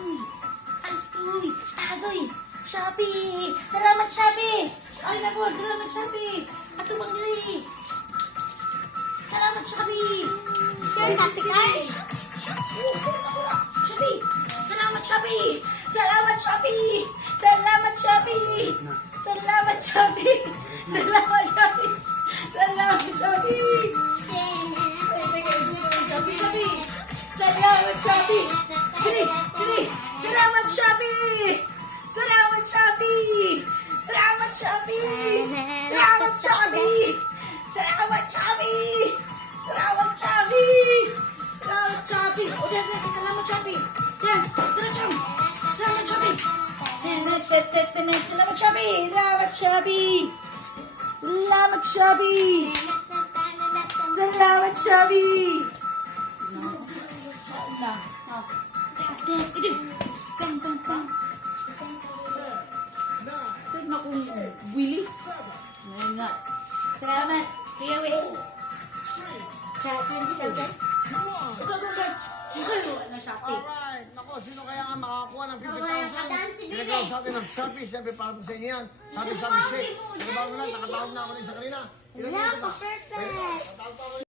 Agoy! Agoy! Shopee! Salamat, Shopee! Ay, naku! Salamat, Shopee! Atubang nili! Salamat, Shopee! Kaya katikay. Shopee! Salamat, Shopee! Salamat, Shopee! Salamat, Shopee! Salamat, Shopee! Salamat, Shopee! Salamat, Shopee! Shopee, Shopee! Salamat, Shopee! Dili! Dili! Salamat, Shopee! Salamat, Shopee! Salamat, Shopee! Salamat, Shopee! Salamat, Shopee! Salamat, Shopee! Salamat, Shopee! O, dance, dance! Salamat, Shopee! Dance! Diretso! Salamat, Shopee! Salamat, Shopee! Salamat, Shopee! Salamat, Shopee! Salamat, Shopee! Bang, bang, bang. Saan na kung Willy? Ngayon nga. Salamat, Kuya Will. Sa 20,000? Wala Shopee. Alright. Nako, sino kaya ang makakuha ng Okay, kadaan 50,000? si Billy. Ginagawa sa atin ng Shopee. Siyempre, para po sa inyo yan. Shopee, Shopee, shake. Nagbago na, nakatawag na ako rin sa kanina. Wala, perfect.